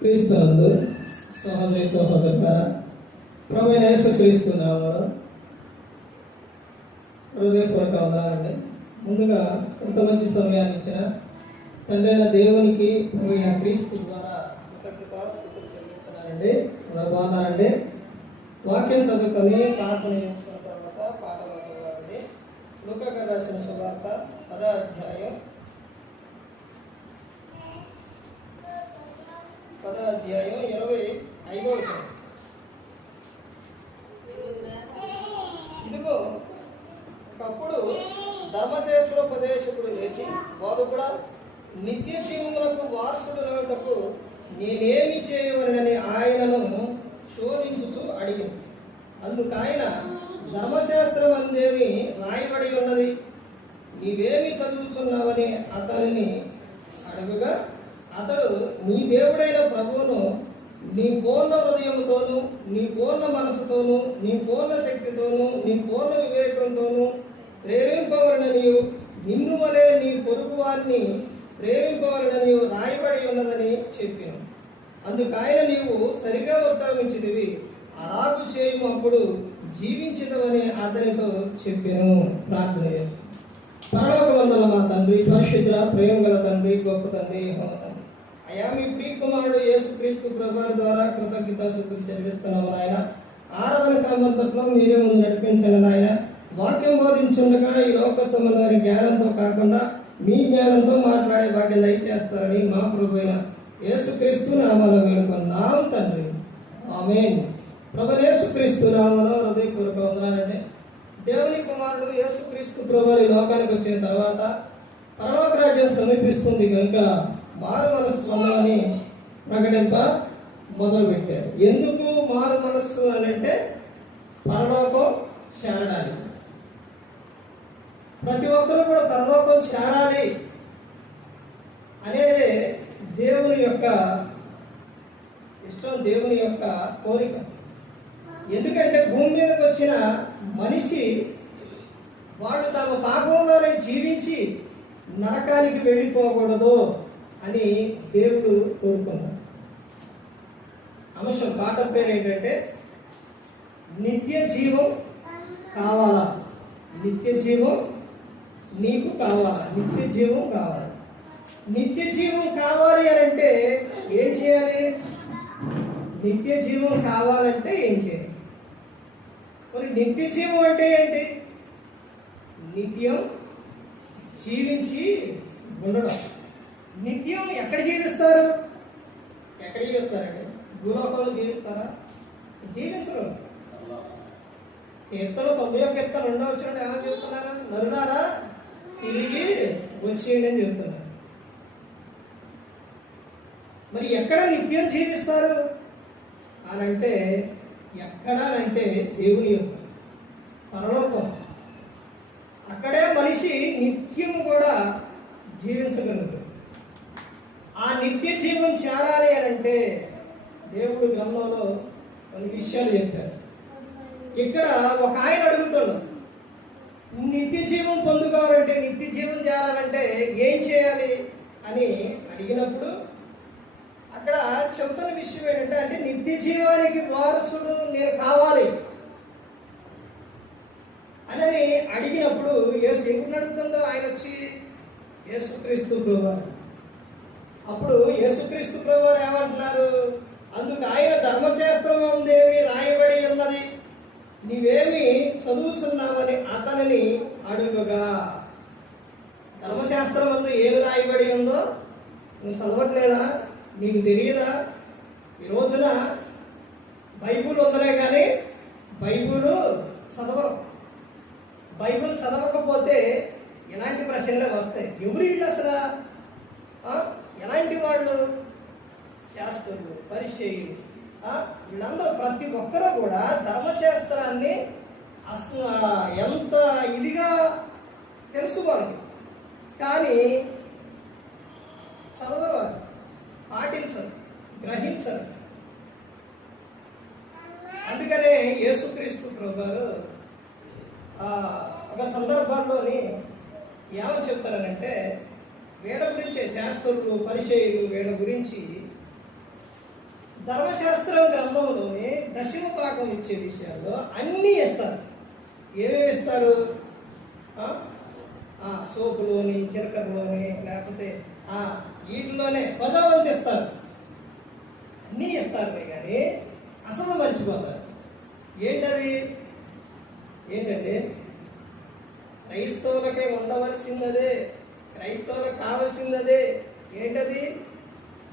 క్రీస్తునందు సహోదరి సహోదరులారా, ప్రభువైన యేసుక్రీస్తు నామములో హృదయపూర్వక వందనాలండి. ముందుగా ఇంత మంచి సమయాన్ని ఇచ్చిన తండ్రి అయిన దేవునికి ప్రభువైన క్రీస్తు ద్వారా కృతజ్ఞతాస్తుతులు చెల్లిస్తున్నానండి. అందరూ బాగున్నారండి? వాక్యం చదువుకొని ప్రార్థన చేసుకున్న తర్వాత పాఠంలో చదవాలండి. లూకా గారు రాసిన సువార్త 10వ అధ్యాయం 25వ వచనం. ఇదిగో ఒకప్పుడు ధర్మశాస్త్రోపదేశకుడు లేచి, బోధకుడా, నిత్య జీవములకు వారసుడునకు నేనేమి చేయవలనని ఆయనను శోధించుచు అడిగింది. అందుకు ఆయన, ధర్మశాస్త్రం అందేమి రాయబడి ఉన్నది, నీవేమి చదువుతున్నావని అతనిని అడుగుగా, అతడు, నీ దేవుడైన ప్రభువును నీ పూర్ణ హృదయంతోనూ, నీ పూర్ణ మనసుతోనూ, నీ పూర్ణ శక్తితోనూ, నీ పూర్ణ వివేకంతోనూ ప్రేమింపవలననియు, నిన్ను వలె నీ పొరుగు వారిని ప్రేమింపవలననియు రాయబడి ఉన్నదని చెప్పాను. అందుకు ఆయన, నీవు సరిగా ఉత్తరమిచ్చితివి, అలాగు చేయము, అప్పుడు జీవించితవని అతనితో చెప్పాను. ప్రార్థన చేస్తాను. పరలోకమందున్న మా తండ్రి, పరిశుద్ధ ప్రేమ గల తండ్రి, గొప్ప తండ్రి, అయ్యా, మీ ప్రియ కుమారుడు యేసుక్రీస్తు ప్రభువారి ద్వారా కృతజ్ఞతాస్తుతులు చెల్లిస్తున్నాము నాయన. ఆరాధన క్రమంలో మీరే ముందు నడిపించండి నాయన. వాక్యం బోధించుండగా ఈ లోక సంబంధమైన జ్ఞానంతో కాకుండా మీ జ్ఞానంతో మాట్లాడే భాగ్యం దయచేస్తారని మా ప్రభువైన యేసుక్రీస్తు నామములో వేడుకున్నాము తండ్రి, ఆమేన్. ప్రభువైన యేసుక్రీస్తు నామములో హృదయపూర్వక వందనాలండి. దేవుని కుమారుడు యేసుక్రీస్తు ప్రభువారు ఈ లోకానికి వచ్చిన తర్వాత పరలోక రాజ్యం సమీపిస్తుంది కనుక మారు మనసు పొందాలని ప్రకటింప మొదలుపెట్టారు. ఎందుకు మారు మనస్సు అని అంటే, పరలోకం చేరడానికి. ప్రతి ఒక్కరూ కూడా పరలోకం చేరాలి అనేది దేవుని యొక్క ఇష్టం, దేవుని యొక్క కోరిక. ఎందుకంటే భూమి మీదకి వచ్చిన మనిషి వాళ్ళు తమ పాపంలోనే జీవించి నరకానికి వెళ్ళిపోకూడదు అని దేవుడు కోరుకున్నాడు. అంశం పాట పేరు ఏంటంటే, నిత్య జీవం కావాలా, నిత్య జీవం నీకు కావాలా, నిత్య జీవం కావాలి. నిత్య జీవం కావాలి అని అంటే ఏం చేయాలి? నిత్య జీవం కావాలంటే ఏం చేయాలి? మరి నిత్య జీవం అంటే ఏంటి? నిత్యం జీవించి ఉండడం. నిత్యం ఎక్కడ జీవిస్తారు? ఎక్కడ జీవిస్తారండి? భూలోకంలో జీవిస్తారా? జీవించరు. కీర్తన 90వ కీర్తన 2వ వచనంలో ఏమని చెప్తున్నారు? నరులారా తిరిగి వచ్చేయండి అని చెప్తున్నారు. మరి ఎక్కడ నిత్యం జీవిస్తారు అని అంటే, ఎక్కడానంటే దేవుని యొక్క పరలోకం. అక్కడే మనిషి నిత్యం కూడా జీవించగలరు. ఆ నిత్య జీవం చేరాలి అని అంటే దేవుడు గ్రంథంలో కొన్ని విషయాలు చెప్పారు. ఇక్కడ ఒక ఆయన అడుగుతాడు, నిత్య జీవం పొందుకోవాలంటే, నిత్య జీవం చేరాలంటే ఏం చేయాలి అని అడిగినప్పుడు అక్కడ చెబుతున్న విషయం ఏంటంటే, అంటే నిత్య జీవానికి వారసుడు నేను కావాలి అని అడిగినప్పుడు యేసు ఎప్పుడు అడుగుతుందో ఆయన వచ్చి యేసుక్రీస్తు ప్రభువారు. అప్పుడు యేసుక్రీస్తు ప్రభువారు ఏమంటున్నారు? అందుకు ఆయన, ధర్మశాస్త్రం అందేమి రాయబడి ఉన్నది, నీవేమి చదువుతున్నావని అతనిని అడుగుగా. ధర్మశాస్త్రం అందు ఏమి రాయబడి ఉందో నువ్వు చదవట్లేదా? నీకు తెలియదా? ఈ రోజున బైబుల్ ఉందలే కానీ బైబుల్ చదవరు. బైబుల్ చదవకపోతే ఎలాంటి ప్రశ్నలే వస్తాయి. ఎవరు వీళ్ళు అసలు? ఎలాంటి వాళ్ళు? శాస్త్రులు, పరిచయులు, వీళ్ళందరూ ప్రతి ఒక్కరూ కూడా ధర్మశాస్త్రాన్ని అసలు ఎంత ఇదిగా తెలుసుకోవాలి, కానీ చదవరు, పాటించరు, గ్రహించరు. అందుకనే యేసుక్రీస్తు ప్రభువారు ఒక సందర్భాల్లోని ఏమని చెప్తారనంటే, వీళ్ళ గురించి శాస్త్రులు, పరిచయులు వీళ్ళ గురించి ధర్మశాస్త్రం గ్రంథంలోని దశమ భాగం ఇచ్చే విషయాల్లో అన్నీ ఇస్తారు. ఏమేమి ఇస్తారు? సోపులోని, చిరకలోని, లేకపోతే వీటిలోనే 10వ వంతు ఇస్తారు. అన్నీ ఇస్తారు కానీ అసలు మర్చిపోతారు. ఏంటది? ఏంటంటే క్రైస్తవులకే ఉండవలసిందదే, క్రైస్తవులకు కావాల్సిందదే. ఏంటది?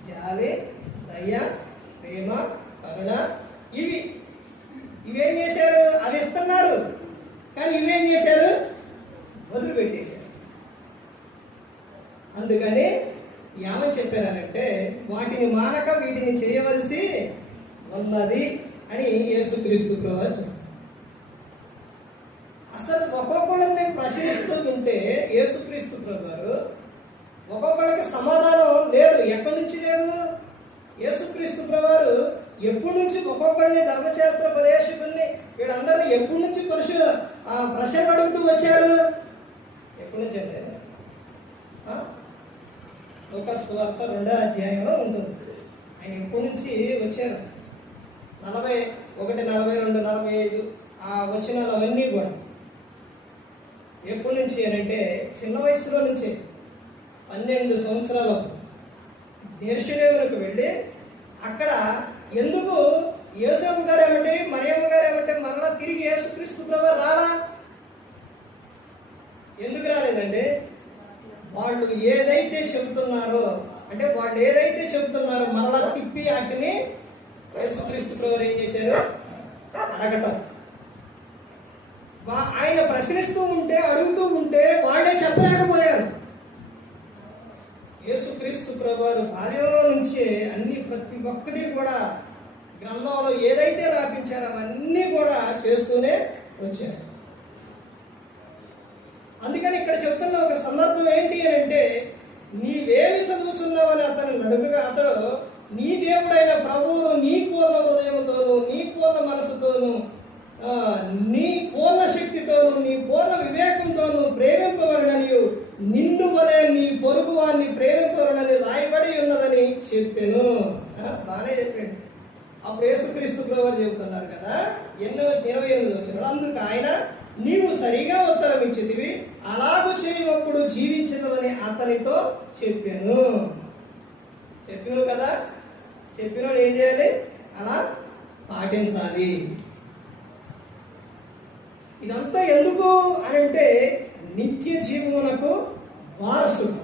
జాలి, దయ, ప్రేమ, కరుణ. ఇవేం చేశారు? అవి ఇస్తున్నారు కానీ ఇవేం చేశారు? వదిలిపెట్టేశారు. అందుకని ఏమని చెప్పారంటే వాటిని మానక వీటిని చేయవలసి ఉన్నది అని యేసుక్రీస్తు ప్రభువు చెప్పారు. అసలు ఒక్కొక్కళ్ళని ప్రశ్నిస్తూ ఉంటే యేసుక్రీస్తు ప్రభువు ఒక్కొక్కళ్ళకి సమాధానం లేదు. ఎక్కడి నుంచి లేదు? యేసుక్రీస్తు ప్రభువు ఎప్పటి నుంచి ఒక్కొక్కరిని ధర్మశాస్త్ర ఉపదేశకుల్ని వీళ్ళందరినీ ఎప్పటి నుంచి ప్రశ్నలు అడుగుతూ వచ్చారు? ఎప్పటి నుంచి అంటే లూకా సువార్త 2వ అధ్యాయంలో ఉంటుంది. ఆయన ఎప్పటి నుంచి వచ్చారు? 41, 42, 45 వచనాలు అవన్నీ కూడా ఎప్పటి నుంచి అంటే చిన్న వయసులో నుంచే 12 సంవత్సరాలు యెరూషలేముకు వెళ్ళి అక్కడ ఎందుకు యోసేపు గారు ఏమంటే మరియమ్మ గారు ఏమంటే మరలా తిరిగి యేసుక్రీస్తు ప్రభువు రాలా? ఎందుకు రాలేదండి? వాళ్ళు ఏదైతే చెబుతున్నారో మరలా తిప్పి వాటిని యేసుక్రీస్తు ప్రభువు ఏం చేశారు? అడగటం. ఆయన ప్రశ్నిస్తూ ఉంటే, అడుగుతూ ఉంటే వాళ్ళే చెప్పలేకపోయారు. యేసుక్రీస్తు ప్రభువు బాల్యంలో నుంచే ప్రతి ఒక్కటి కూడా గ్రంథంలో ఏదైతే రాపించారో అవన్నీ కూడా చేస్తూనే వచ్చారు. అందుకని ఇక్కడ చెప్తున్న ఒక సందర్భం ఏంటి అని అంటే నీవేమి చదువుతున్నావని అతను అడుగుగా అతడు నీ దేవుడైన ప్రభువును నీ పూర్ణ హృదయంతోనూ, నీ పూర్ణ మనసుతోనూ, నీ పూర్ణ శక్తితోనూ, నీ పూర్ణ వివేకంతోనూ ప్రేమింపవలనని, నిన్ను వలె నీ పొరుగు వారిని ప్రేమింపవలనని రాయబడి ఉన్నదని చెప్పాను. బాగానే చెప్పాడు. అప్పుడు యేసుక్రీస్తు ప్రభువు చెబుతున్నారు కదా 28 వచనంలో, అందుకు ఆయన నీవు సరిగా ఉత్తరం ఇచ్చితివి, అలాగూ చేయనప్పుడు జీవించదవని అతనితో చెప్పాను కదా. చెప్పినోడు ఏం చేయాలి? అలా పాటించాలి. ఇదంతా ఎందుకు అని అంటే నిత్య జీవమునకు వారసుడు.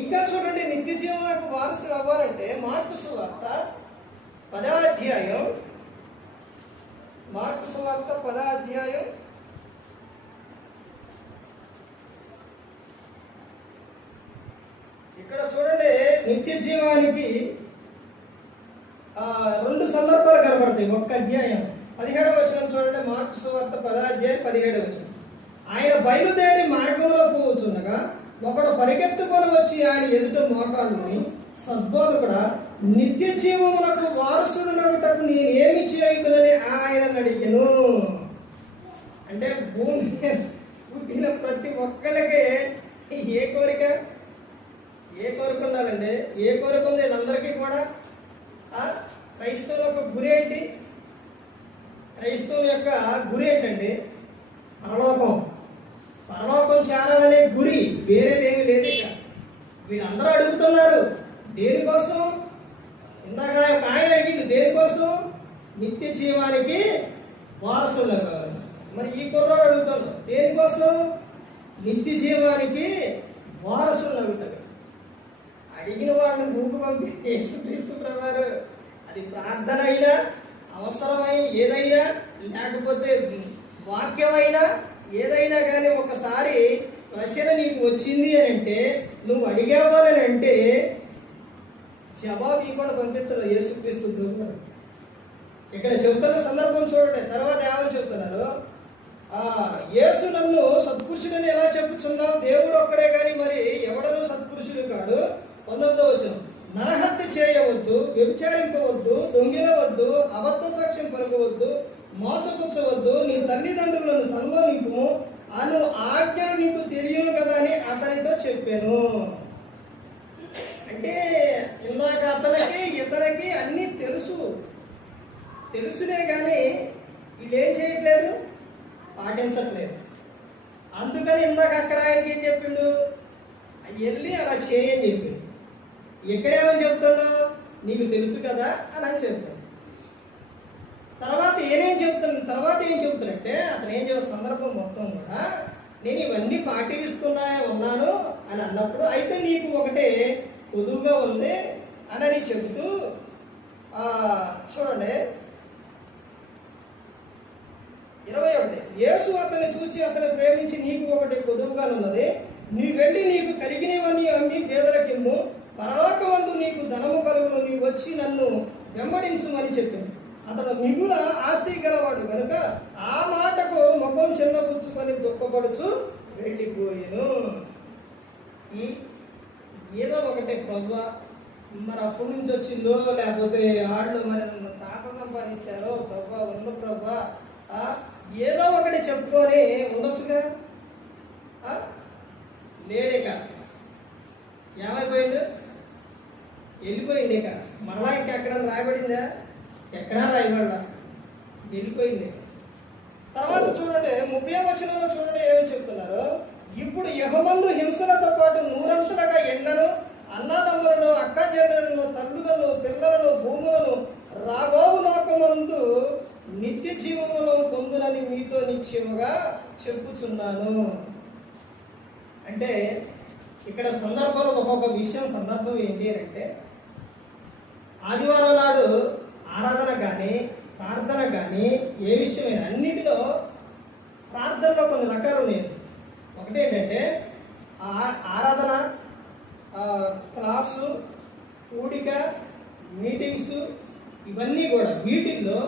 ఇంకా చూడండి, నిత్య జీవమునకు వారసుడు అవ్వాలంటే మార్కు సువార్త 10వ అధ్యాయం, మార్కు సువార్త 10వ అధ్యాయం ఇక్కడ చూడండి, నిత్య జీవానికి 2 సందర్భాలు కనబడతాయి. ఒక్క అధ్యాయం 17వ వచనం చూడండి. మార్కు సువార్త 10వ అధ్యాయం 17వ వచనం. ఆయన బయలుదేరి మార్గంలో పోతుండగా ఒకడు పరిగెత్తుకొని వచ్చి ఆయన ఎదుట మోకాళ్ళుని, సద్బోధకుడా, నిత్య జీవమునకు వారసుడునగుటకు నేనేమి చేయుదునని ఆయన అడిగెను. అంటే భూమి పుట్టిన ప్రతి ఒక్కరికి ఏ కోరిక ఉండాలండి? ఏ కోరిక ఉంది వీళ్ళందరికీ కూడా? క్రైస్తవుల యొక్క గురి ఏంటి? క్రైస్తవుల యొక్క గురి ఏంటండి? పరలోకం చేరాలనే గురి, వేరేదేమి లేదు. ఇక వీళ్ళందరూ అడుగుతున్నారు దేనికోసం? ఇందాక ఆయన అడిగింది దేనికోసం? నిత్య జీవానికి వారసులు కావాలి. మరి ఈ కుర్రాడు అడుగుతాడు దేనికోసం? నిత్య జీవానికి వారసులు అడుగుతాడు. అడిగిన వాళ్ళని మూకు పంపి యేసుక్రీస్తు ప్రభువు అది ప్రార్థన అయినా, అవసరమైన ఏదైనా, లేకపోతే వాక్యమైనా ఏదైనా కానీ ఒకసారి ప్రశ్న నీకు వచ్చింది అని అంటే, నువ్వు అడిగావు అని అంటే జవాబు ఇవ్వకుండా పంపించదు యేసుక్రీస్తు ప్రభువు. ఇక్కడ చెబుతున్న సందర్భం చూడండి. తర్వాత ఏమని చెప్తున్నారు? యేసు నన్ను సత్పురుషుడని ఎలా చెప్పుచున్నావు? దేవుడు ఒక్కడే కానీ మరి ఎవడనూ సత్పురుషుడు కాడు. 19వ వచనం, నరహత్య చేయవద్దు, వ్యభిచారింపవద్దు, దొంగిలవద్దు, అబద్ధ సాక్ష్యం పలకవద్దు, మోసపుచ్చవద్దు, నీ తల్లిదండ్రులను సన్మానింపుము అను ఆజ్ఞలు నీకు తెలియను కదా అని అతనితో చెప్పాను. అంటే ఇందాక అతనికి ఇతనికి అన్నీ తెలుసునే కానీ వీళ్ళు ఏం చేయట్లేదు, పాటించట్లేదు. అందుకని ఇందాక అక్కడ ఆయనకి ఏం చెప్పిండు, వెళ్ళి అలా చేయని చెప్పిండు. ఎక్కడేమని చెప్తాడు, నీకు తెలుసు కదా అని చెప్తాడు. తర్వాత ఏం చెప్తాడంటే అతను ఏం చేసే సందర్భం మొత్తం కూడా నేను ఇవన్నీ ఉన్నాను అని అన్నప్పుడు, అయితే నీకు ఒకటే కొదువుగా ఉంది అని చెబుతూ చూడండి 21. యేసు అతన్ని చూచి అతన్ని ప్రేమించి, నీకు ఒకటి కొదువుగా ఉన్నది, నీ వెళ్ళి నీకు కలిగినవన్నీ అమ్మి పేదలకిమ్ము, పరలోకమందు నీకు ధనము కలుగును, నీవు వచ్చి నన్ను వెంబడించుమని చెప్పింది. అతడు మిగుల ఆస్తి గలవాడు కనుక ఆ మాటకు ముఖం చిన్నపుచ్చుకొని దుఃఖపడుచు వెళ్ళిపోయాను. ఏదో ఒకటే ప్రభువా, మరి అప్పటి నుంచి వచ్చిందో లేకపోతే వాళ్ళు మరి తాత సంపాదించారో ప్రభువా, ఉన్న ప్రభువా, ఏదో ఒకటి చెప్పుకొని ఉండొచ్చుగా. లేడేక ఏమైపోయిండు, వెళ్ళిపోయింది. ఇక మరలా ఇంకెక్కడ రాయబడిందా, ఎక్కడా రాయబడ్డా, వెళ్ళిపోయింది. తర్వాత చూడండి 30వ వచనంలో చూడండి ఏమని చెప్తున్నారు. ఇప్పుడు యెహోవాను హింసలతో పాటు నూరంతలుగా ఎండను, అన్నదమ్ములను, అక్కచెల్లెలను, తల్లులను, పిల్లలను, భూములను రాబోవు లోకమందు నిత్య జీవమును పొందునని మీతో నిశ్చయముగా చెప్పుచున్నాను. అంటే ఇక్కడ సందర్భంలో ఒక్కొక్క సందర్భం ఏంటి అంటే, ఆదివారం నాడు ఆరాధన కానీ ప్రార్థన కానీ ఏ విషయమైనా అన్నిటిలో ప్రార్థనలో కొన్ని రకాలు ఉన్నాయి. ఒకటి ఏంటంటే ఆరాధన, క్లాసు, కూడిక, మీటింగ్స్, ఇవన్నీ కూడా వీటిల్లో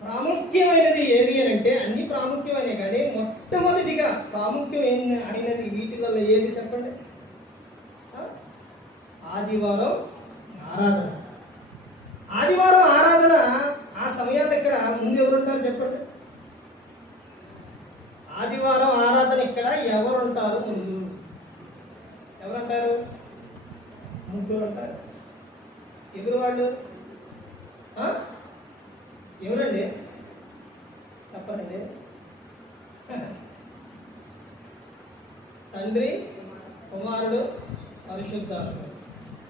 ప్రాముఖ్యమైనది ఏది అని అంటే, అన్ని ప్రాముఖ్యమైనవి కానీ మొట్టమొదటిగా ప్రాముఖ్యం అయినది వీటిలలో ఏది చెప్పండి? ఆదివారం ఆరాధన. ఆదివారం ఆరాధన ఆ సమయాల్లో ఇక్కడ ముందు ఎవరుంటారు చెప్పండి? ఆదివారం ఆరాధన ఇక్కడ ఎవరుంటారు ముందు? ఎవరంటారు? ముగ్గురు ఉంటారు. ఎవరు వాళ్ళు? ఎవరండి చెప్పండి? తండ్రి, కుమారుడు, పరిశుద్ధాత్మ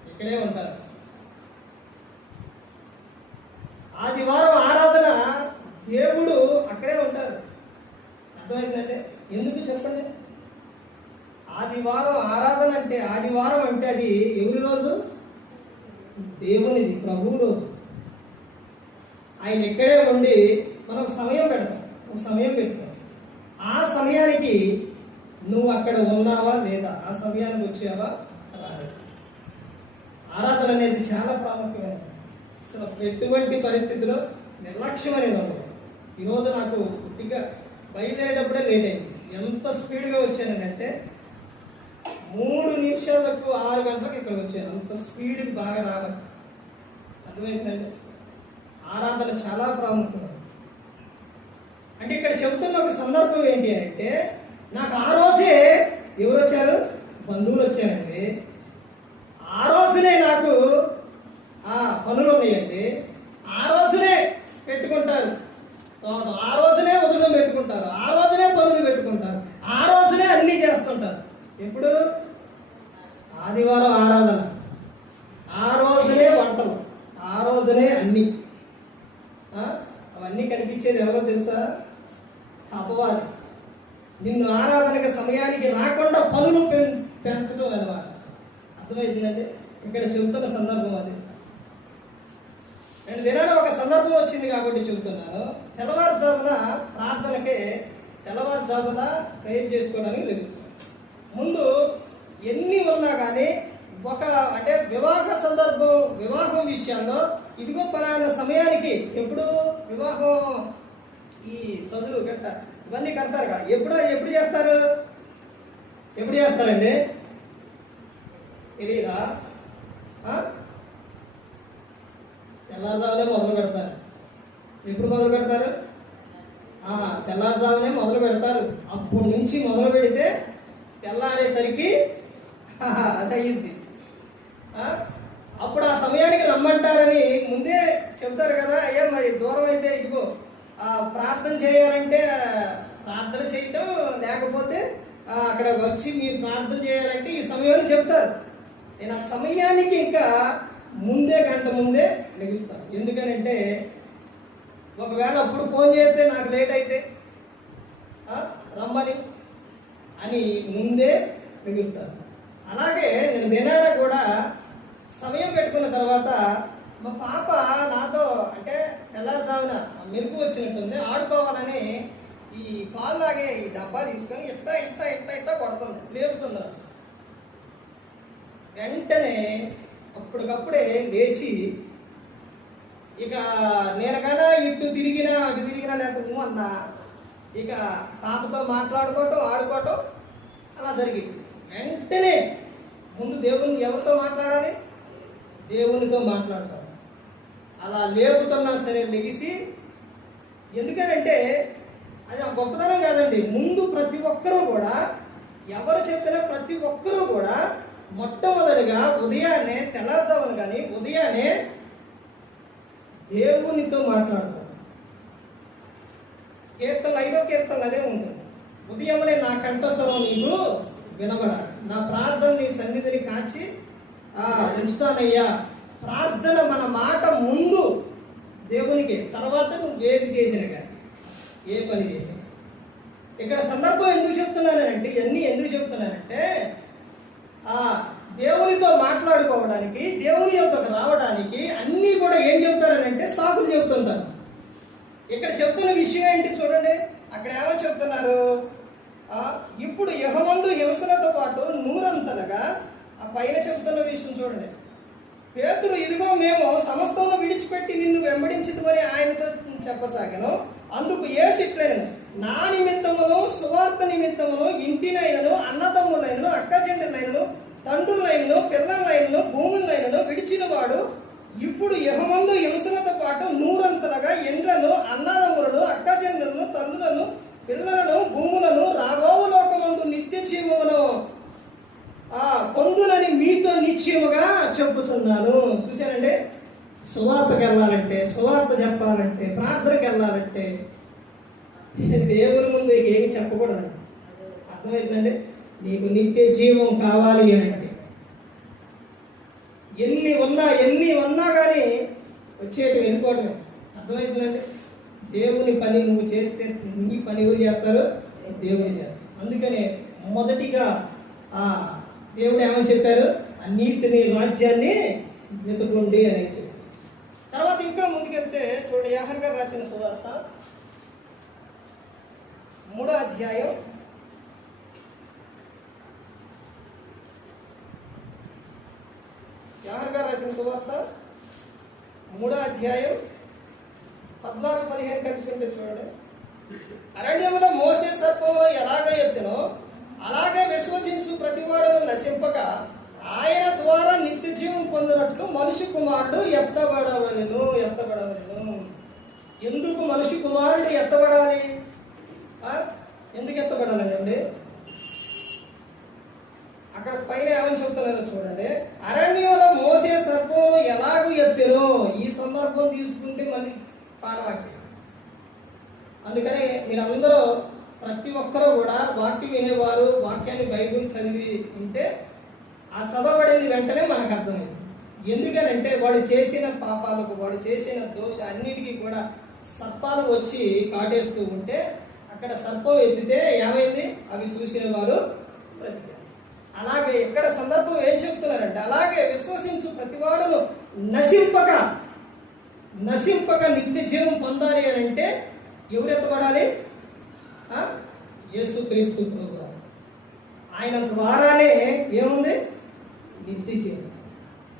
ఇక్కడే ఉంటారు. ఆదివారం ఆరాధన దేవుడు అక్కడే ఉంటారు. అర్థమైందంటే ఎందుకు చెప్పండి? ఆదివారం ఆరాధన అంటే, ఆదివారం అంటే అది ఎవరి రోజు? దేవునిది, ప్రభువు రోజు. ఆయన ఎక్కడే ఉండి మనకు సమయం పెడతాం, ఒక సమయం పెడతాం. ఆ సమయానికి నువ్వు అక్కడ ఉన్నావా లేదా, ఆ సమయానికి వచ్చావా? ఆరాధన అనేది చాలా ప్రాముఖ్యమైనది. అసలు ఎటువంటి పరిస్థితిలో నిర్లక్ష్యం అనేది ఉండదు. ఈరోజు నాకు పుట్టిగా బయలుదేరేటప్పుడే లేట్ అయింది. ఎంత స్పీడ్గా వచ్చానంటే 3 నిమిషాలకు 6 గంటలకు ఇక్కడ వచ్చాను. అంత స్పీడ్కి బాగా రావాలి. అర్థమైందండి? ఆరాధన చాలా ప్రాముఖ్యమైనది. అంటే ఇక్కడ చెబుతున్న ఒక సందర్భం ఏంటి అంటే, నాకు ఆ రోజే ఎవరు వచ్చారు? బంధువులు వచ్చారండి. ఆ రోజునే నాకు పనులు ఉన్నాయండి. ఆ రోజునే పెట్టుకుంటారు, ఆ రోజునే వదులు పెట్టుకుంటారు, ఆ రోజునే పనులు పెట్టుకుంటారు, ఆ రోజునే అన్నీ చేస్తుంటారు. ఎప్పుడు? ఆదివారం ఆరాధన, ఆ రోజునే వంటలు, ఆ రోజునే అన్నీ. అవన్నీ కనిపించేది ఎవరో తెలుసా? అపవాది. నిన్ను ఆరాధనకి సమయానికి రాకుండా పనులు పెంచడం అనమాట. అర్థమైందండి? ఇక్కడ చెబుతున్న సందర్భం అది. నేను వినాలి, ఒక సందర్భం వచ్చింది కాబట్టి చెబుతున్నాను. తెల్లవారుజామున ప్రార్థనకే, తెల్లవారుజామున ప్రేయర్ చేసుకోవడానికి లేదు. ముందు ఎన్ని ఉన్నా కానీ ఒక అంటే వివాహ సందర్భం, వివాహం విషయాల్లో ఇదిగో పలానా సమయానికి, ఎప్పుడు వివాహం ఈ సదులు కట్ట ఇవన్నీ కడతారు కదా, ఎప్పుడు చేస్తారు? ఎప్పుడు చేస్తారండి? తెలీదా? తెల్లారుజామునే మొదలు పెడతారు. ఎప్పుడు మొదలు పెడతారు? తెల్లారుజామునే మొదలు పెడతారు. అప్పటి నుంచి మొదలు పెడితే తెల్లారేసరికి అది అయ్యింది. అప్పుడు ఆ సమయానికి రమ్మంటారని ముందే చెప్తారు కదా. అయ్యా మరి దూరం అయితే ఇదిగో ప్రార్థన చేయాలంటే ప్రార్థన చేయటం, లేకపోతే అక్కడ వచ్చి మీరు ప్రార్థన చేయాలంటే ఈ సమయాన్ని చెప్తారు. నేను ఆ సమయానికి ఇంకా ముందే, గంట ముందే లెగిస్తాను. ఎందుకనంటే ఒకవేళ అప్పుడు ఫోన్ చేస్తే నాకు లేట్ అయితే రమ్మని అని ముందే లెగిస్తాను. అలాగే నేను దినాన కూడా సమయం పెట్టుకున్న తర్వాత మా పాప నాతో అంటే తెల్లారుజామున మెరుపు వచ్చినట్టుంది, ఆడుకోవాలని ఈ పాలు తాగే ఈ డబ్బా తీసుకొని ఇట్ట ఇట్ట ఇట్ట ఇట్ట కొడుతుంది, లేపుతుంది. వెంటనే అప్పటికప్పుడే లేచి ఇక నేనకైనా ఇటు తిరిగినా అటు తిరిగినా లేకపోతే అన్నా ఇక పాపతో మాట్లాడుకోవటం, ఆడుకోవటం అలా జరిగింది. వెంటనే ముందు దేవుని ఎవరితో మాట్లాడాలి? దేవునితో మాట్లాడతాం. అలా లేపుతున్నా సరే లెగిసి, ఎందుకనంటే అది ఆ గొప్పతనం కాదండి. ముందు ప్రతి ఒక్కరూ కూడా, ఎవరు చెప్పినా ప్రతి ఒక్కరూ కూడా మొట్టమొదటిగా ఉదయాన్నే, తెల్లారుజామున కానీ ఉదయాన్నే దేవునితో మాట్లాడతారు. కీర్తనలు 5వ కీర్తనలు అదే ఉంటుంది. ఉదయమునే నా కంఠస్వరం నీకు వినబడాలి, నా ప్రార్థన నీ సన్నిధిని కాచి ఉంచుతానయ్యా. ప్రార్థన మన మాట ముందు దేవునికి, తర్వాత నువ్వు ఏది చేసినా కానీ, ఏ పని చేసినా. ఇక్కడ సందర్భం ఎందుకు చెప్తున్నానంటే, ఇవన్నీ ఎందుకు చెప్తున్నానంటే దేవునితో మాట్లాడుకోవడానికి, దేవుని యొక్కకు రావడానికి అన్నీ కూడా ఏం చెప్తారనంటే సాకులు చెప్తుంటారు. ఇక్కడ చెప్తున్న విషయం ఏంటి చూడండి. అక్కడ ఏమో చెప్తున్నారు, ఇప్పుడు యెహోవాందు హింసలతో పాటు నూరంతలుగా. ఆ పైన చెప్తున్న విషయం చూడండి. పేతురు, ఇదిగో మేము సమస్తమును విడిచిపెట్టి నిన్ను వెంబడించుమని ఆయనతో చెప్పసాగాను. అందుకు యేసు ఇట్లనెను, నా నిమిత్తమును సువార్త నిమిత్తమును ఇంటినైనను, అన్నదమ్ములైనను, అక్కచెల్లెలైనను, తండ్రులైనను, పిల్లలైనను, భూములైనను విడిచిన వాడు ఇప్పుడు యెహోవాందు హింసలతో పాటు నూరంతలుగా ఎండ్లను, అన్నదమ్ములను, అక్కచెల్లెలను, తల్లులను, పిల్లలను, భూములను రాబోవు లోకమందు నిత్య జీవమును పొందునని మీతో నిశ్చయముగా చెప్పుచున్నాను. చూశానండి, సువార్తకు వెళ్ళాలంటే, సువార్త చెప్పాలంటే, ప్రార్థనకు వెళ్ళాలంటే దేవుని ముందు ఏమి చెప్పకూడదండి. అర్థమవుతుందండి? నీకు నిత్య జీవం కావాలి అంటే ఎన్ని ఉన్నా కానీ వచ్చేటి వెళ్ళిపోవటమే. అర్థమవుతుందండి? దేవుని పని నువ్వు చేస్తే నీ పని ఎవరు చేస్తారు? దేవుని చేస్తారు. అందుకనే మొదటిగా దేవుడు ఏమని చెప్పారు? ఆ నీతిని, రాజ్యాన్ని వెతుకోండి అని చెప్పారు. తర్వాత ఇంకా ముందుకెళ్తే చూడండి, యోహాను గారు రాసిన సువార్త 3వ అధ్యాయం 14-15 కలిసి చూడండి. అరణ్యములో మోసే సర్పంలో ఎలాగ ఎత్తునో అలాగే విశ్వసించు ప్రతివాడును నశింపక ఆయన ద్వారా నిత్య జీవం పొందినట్లు మనిషి కుమారుడు ఎత్తబడవలెను. ఎందుకు మనిషి కుమారుడు ఎత్తబడాలి? ఎందుకు ఎత్తబడాలండి? అక్కడ పైన ఏమని చెప్తున్నారో చూడండి. అరణ్యంలో మోసే సర్పం ఎలాగూ ఎత్తెనో. ఈ సందర్భం తీసుకుంటే మళ్ళీ పాడవాక్యం. అందుకని మీరందరూ ప్రతి ఒక్కరూ కూడా వాక్యం వినేవారు, వాక్యాన్ని బైబిల్ చదివి ఉంటే ఆ చదవబడింది వెంటనే మనకు అర్థమైంది. ఎందుకనంటే వాడు చేసిన పాపాలకు, వాడు చేసిన దోష అన్నిటికీ కూడా సర్పాలు వచ్చి కాటేస్తూ ఉంటే అక్కడ సర్పం ఎత్తితే ఏమైంది? అవి చూసిన వారు బ్రతికారు. అలాగే ఇక్కడ సందర్భం ఏం చెప్తున్నారంటే, అలాగే విశ్వసించు ప్రతివాడును నశింపక నిత్య జీవం పొందాలి అని అంటే ఎవరు ఎత్తబడాలి? యేసుక్రీస్తు ప్రభువు. ఆయన ద్వారానే ఏముంది? నిత్య జీవం.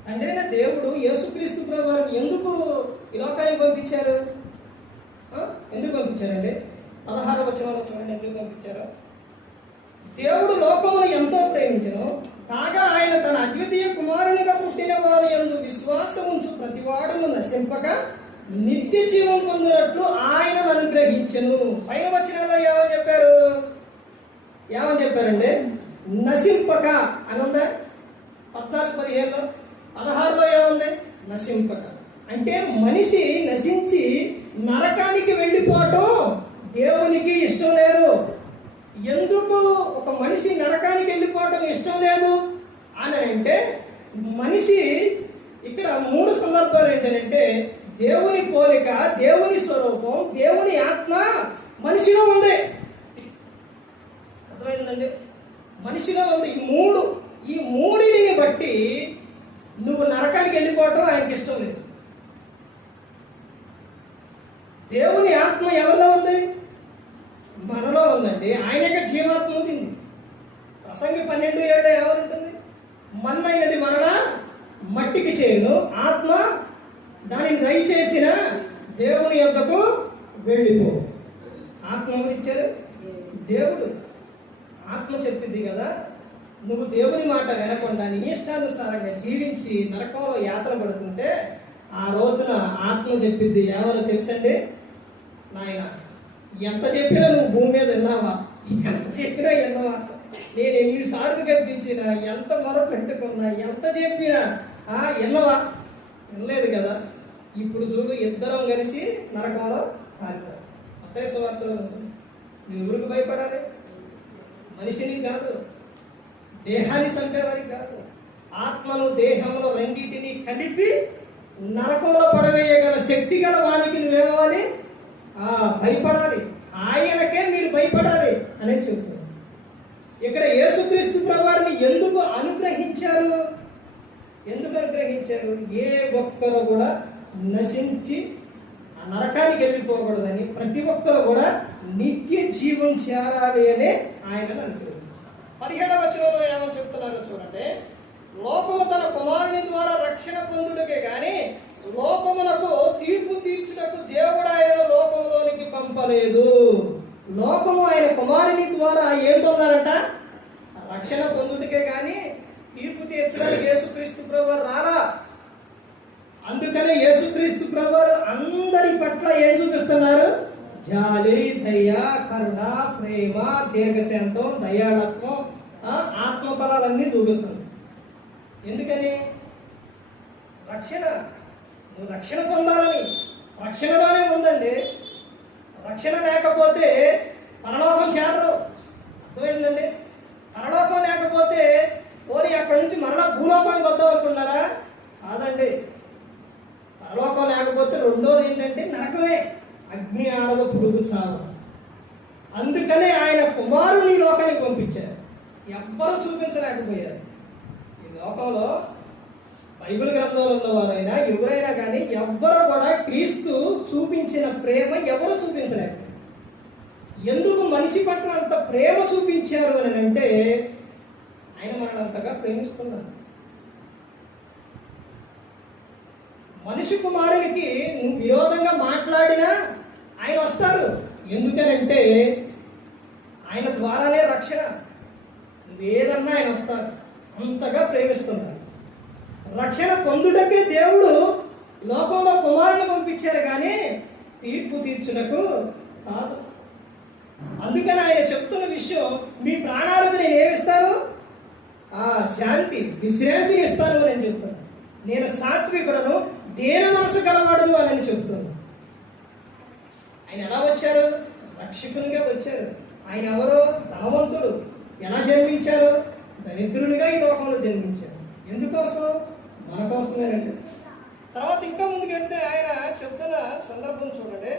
అంటే దేవుడు యేసుక్రీస్తు ప్రభువుని ఎందుకు ఈ లోకానికి పంపించారు? ఎందుకు పంపించారండి? 16వ వచనంలో చూడండి ఎందుకు పంపించారు. దేవుడు లోకమును ఎంతో ప్రేమించెను, కాగా ఆయన తన అద్వితీయ కుమారునిగా పుట్టిన వారి యందు విశ్వాసం ఉంచు ప్రతివాడును నశింపక నిత్య జీవం పొందినట్లు ఆయనను అనుగ్రహించెను. పైన వచనాల్లో ఏమని చెప్పారండి? నశింపక అని ఉందా? 14-15లో. 16లో ఏముంది? నశింపక. అంటే మనిషి నశించి నరకానికి వెళ్ళిపోవటం దేవునికి ఇష్టం లేదు. ఎందుకు ఒక మనిషి నరకానికి వెళ్ళిపోవటం ఇష్టం లేదు అని అంటే, మనిషి ఇక్కడ 3 సందర్భాలు ఏంటంటే, దేవుని పోలిక, దేవుని స్వరూపం, దేవుని ఆత్మ మనిషిలో ఉంది. అర్థమైందండి? మనిషిలో ఉంది. ఈ మూడిని బట్టి నువ్వు నరకానికి వెళ్ళిపోవటం ఆయనకి ఇష్టం లేదు. దేవుని ఆత్మ ఎవరిలో ఉంది? మనలో ఉందండి. ఆయనక జీవాత్మ ఉంది. ప్రసంగి 12:7 ఏమంటుంది? మన్నైనది మరలా మట్టికి చేయును, ఆత్మ దానిని దయచేసిన దేవుని యొద్దకు వెళ్ళిపో. ఆత్మ ఎవరిచ్చారు? దేవుడు. ఆత్మ చెప్పింది కదా, నువ్వు దేవుని మాట వినకుండా నీ ఇష్టానుసారంగా జీవించి నరకంలో యాత్ర పడుతుంటే ఆ రోజున ఆత్మ చెప్పిద్ది ఏమని తెలుసండి? నాయన, ఎంత చెప్పినా నువ్వు భూమి మీద విన్నావా? ఎంత చెప్పినా విన్నావా? నేను ఎన్నిసార్లు గద్దించినా, ఎంత మొర పెట్టుకున్నా, ఎంత చెప్పినా విన్నవా? వినలేదు కదా. ఇప్పుడు చూడు, ఇద్దరం కలిసి నరకంలో కాలిపోయారు. మత్తయి సువార్తలో నువ్వు ఎవరికి భయపడాలి? మనిషిని కాదు, దేహాన్ని చంపేవారికి కాదు, ఆత్మను దేహంలో రెండింటిని కలిపి నరకంలో పడవేయగల శక్తి గల వారికి నువ్వేమవాలి? భయపడాలి. ఆయనకే మీరు భయపడాలి అనేది చెబుతున్నారు. ఇక్కడ యేసుక్రీస్తు ప్రభువారిని ఎందుకు అనుగ్రహించారు? ఎందుకు అనుగ్రహించారు? ఏ ఒక్కరు కూడా నశించి ఆ నరకానికి వెళ్ళిపోకూడదని, ప్రతి ఒక్కరు కూడా నిత్య జీవం చేరాలి అని ఆయనను అనుగ్రహించారు. 17వ వచనంలో ఏమని చెప్తున్నారో చూడండి. లోకము తన కుమారుని ద్వారా రక్షణ పొందుటకే గాని లోకమునకు తీర్పు తీర్చుటకు దేవుడు ఆయన లోకంలోనికి పంపలేదు. లోకము ఆయన కుమారుని ద్వారా ఏం పొందాలంట? రక్షణ పొందుటకే గాని తీర్పు తీర్చడానికి యేసుక్రీస్తు ప్రభువారు రాలా. అందుకనే యేసుక్రీస్తు ప్రభువారు అందరి పట్ల ఏం చూపిస్తున్నారు? జాలి, దయ, కరుణ, ప్రేమ, దీర్ఘశాంతం, దయాళత్వం, ఆత్మఫలాలన్నీ చూపిస్తుంది. ఎందుకని? రక్షణ. నువ్వు రక్షణ పొందాలని రక్షణలోనే ఉందండి. రక్షణ లేకపోతే పరలోకం చేరరు. అర్థమైందండి? పరలోకం లేకపోతే పోనీ అక్కడి నుంచి మరలా భూలోకానికి వద్దాం అనుకున్నారా? కాదండి. పరలోకం లేకపోతే రెండోది ఏంటంటే నరకమే, అగ్ని ఆరవ పురుగు చావు. అందుకనే ఆయన కుమారుని లోకానికి పంపించారు. ఎవ్వరూ చూపించలేకపోయారు. ఈ లోకంలో బైబిల్ గ్రంథంలో ఉన్నవారైనా ఎవరైనా కానీ ఎవ్వరు కూడా క్రీస్తు చూపించిన ప్రేమ ఎవరు చూపించలేకపోయారు. ఎందుకు మనిషి పట్ల అంత ప్రేమ చూపించారు అని అంటే, ఆయన మనల్ని అంతగా ప్రేమిస్తున్నారు. మనిషి కుమారునికి నువ్వు విరోధంగా మాట్లాడినా ఆయన వస్తారు. ఎందుకనంటే ఆయన ద్వారానే రక్షణ. నువ్వేదన్నా ఆయన వస్తారు. అంతగా ప్రేమిస్తున్నారు. రక్షణ పొందుటకే దేవుడు లోకంలో కుమారుని పంపించారు కానీ తీర్పు తీర్చుటకు కాదు. అందుకని ఆయన చెప్తున్న విషయం, మీ ప్రాణాలకు నేను ఏమిస్తాను? శాంతి, విశ్రాంతిని ఇస్తాను అని చెప్తాను. నేను సాత్వికుడను, దీన మనసు గలవాడును అని చెప్తాను. ఆయన ఎలా వచ్చారు? రక్షకునిగా వచ్చారు. ఆయన ఎవరో? ధనవంతుడు. ఎలా జన్మించారు? దరిద్రుడిగా ఈ లోకంలో జన్మించారు. ఎందుకోసం? మన కోసమేనండి. తర్వాత ఇంకా ముందుకెళ్తే ఆయన చెప్తున్న సందర్భం చూడండి.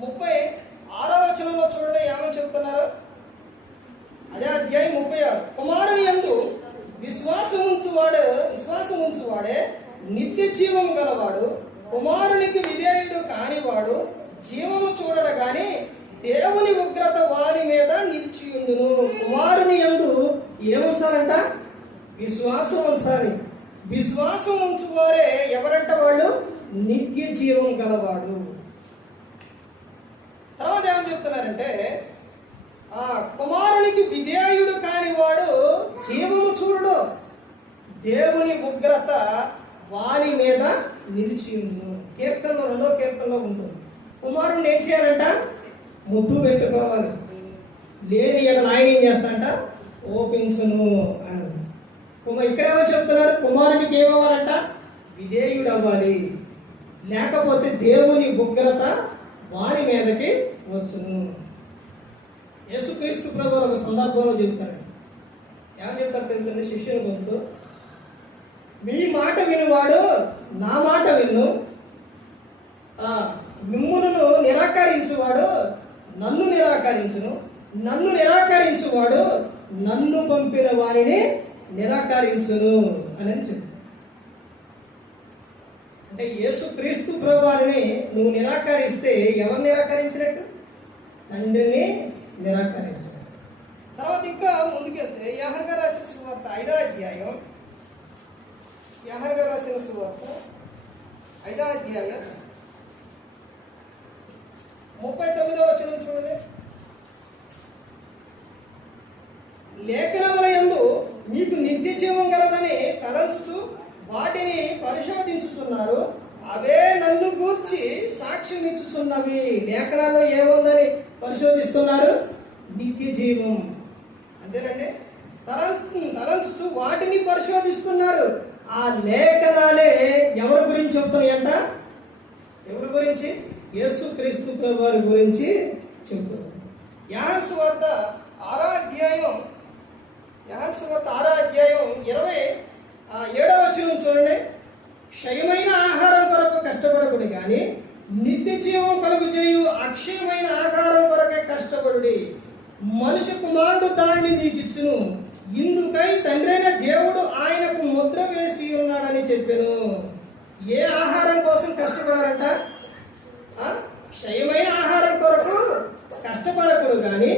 36వ వచనంలో చూడండి ఏమని చెప్తున్నారు. అదే అధ్యాయం 36. కుమారుని యందు విశ్వాసం ఉంచువాడే నిత్య జీవము గలవాడు, కుమారునికి విధేయుడు కానివాడు జీవము చూడడు గాని దేవుని ఉగ్రత వారి మీద నిలిచియుండును. కుమారుని యందు ఏముంచాలంట? విశ్వాసం ఉంచాలి. విశ్వాసం ఉంచువారే ఎవరంట? వాళ్ళు నిత్య జీవం గలవాడు. తర్వాత ఏమని చెప్తున్నారంటే, కుమారునికి విధేయుడు కానివాడు జీవము చూడు, దేవుని ఉగ్రత వారి మీద నిలిచియుండును. కీర్తనలో 2వ కీర్తనలో ఉంటుంది. కుమారుని ఏం చేయాలంట? ముద్దు పెట్టుకోవాలి. లేని ఆయన ఏం చేస్తాడంట? ఓపించును అని. ఇక్కడ ఏమో చెప్తున్నారు, కుమారునికి ఏమవ్వాలంట? విధేయుడవ్వాలి, లేకపోతే దేవుని ఉగ్రత వారి మీదకి వచ్చును. యేసుక్రీస్తు ప్రభు ఒక సందర్భంలో చెప్తాడు. ఏమని చెప్తారు తెలుసండి? శిష్యుల ముందు, మీ మాట వినువాడు నా మాట విన్ను, మిమ్మును నిరాకరించువాడు నన్ను నిరాకరించును, నన్ను నిరాకరించువాడు నన్ను పంపిన వారిని నిరాకరించును అని చెప్తాడు. అంటే యేసుక్రీస్తు ప్రభువారిని నువ్వు నిరాకరిస్తే ఎవరు నిరాకరించినట్టు? తండ్రిని నిరాకరించినట్టు. తర్వాత ఇంకా ముందుకెళ్తే యోహాను గారు రాసిన సువార్త 5వ అధ్యాయం, యోహాను గారు రాసిన సువార్త 5వ అధ్యాయం 39వ వచనం చూడండి. లేఖనముల యందు మీకు నిత్య జీవం గలదని తలంచుచు వాటిని పరిశోధించుచున్నారు, అవే నన్ను గూర్చి సాక్ష్యం ఇచ్చుచున్నవి. లేఖనాల్లో ఏముందని పరిశోధిస్తున్నారు? నిత్య జీవం. అంతేనండి. తలంచుచు వాటిని పరిశోధిస్తున్నారు. ఆ లేఖనాలే ఎవరి గురించి చెప్తున్నాయంట? ఎవరి గురించి? యేసుక్రీస్తు ప్రభువారి గురించి చెప్తున్నారు. యోహాను సువార్త 6వ అధ్యాయం 27వ వచనం చూడండి. క్షయమైన ఆహారం కొరకు కష్టపడకుడి కానీ నిత్య జీవం కలుగు చేయు అక్షయమైన ఆహారం కొరకే కష్టపడుడి. మనుష్య కుమారుడు దానిని నీకు ఇచ్చును, ఇందుకై తండ్రైన దేవుడు ఆయనకు ముద్ర వేసి ఉన్నాడని చెప్పాను. ఏ ఆహారం కోసం కష్టపడాలంట? క్షయమైన ఆహారం కొరకు కష్టపడకూడదు కానీ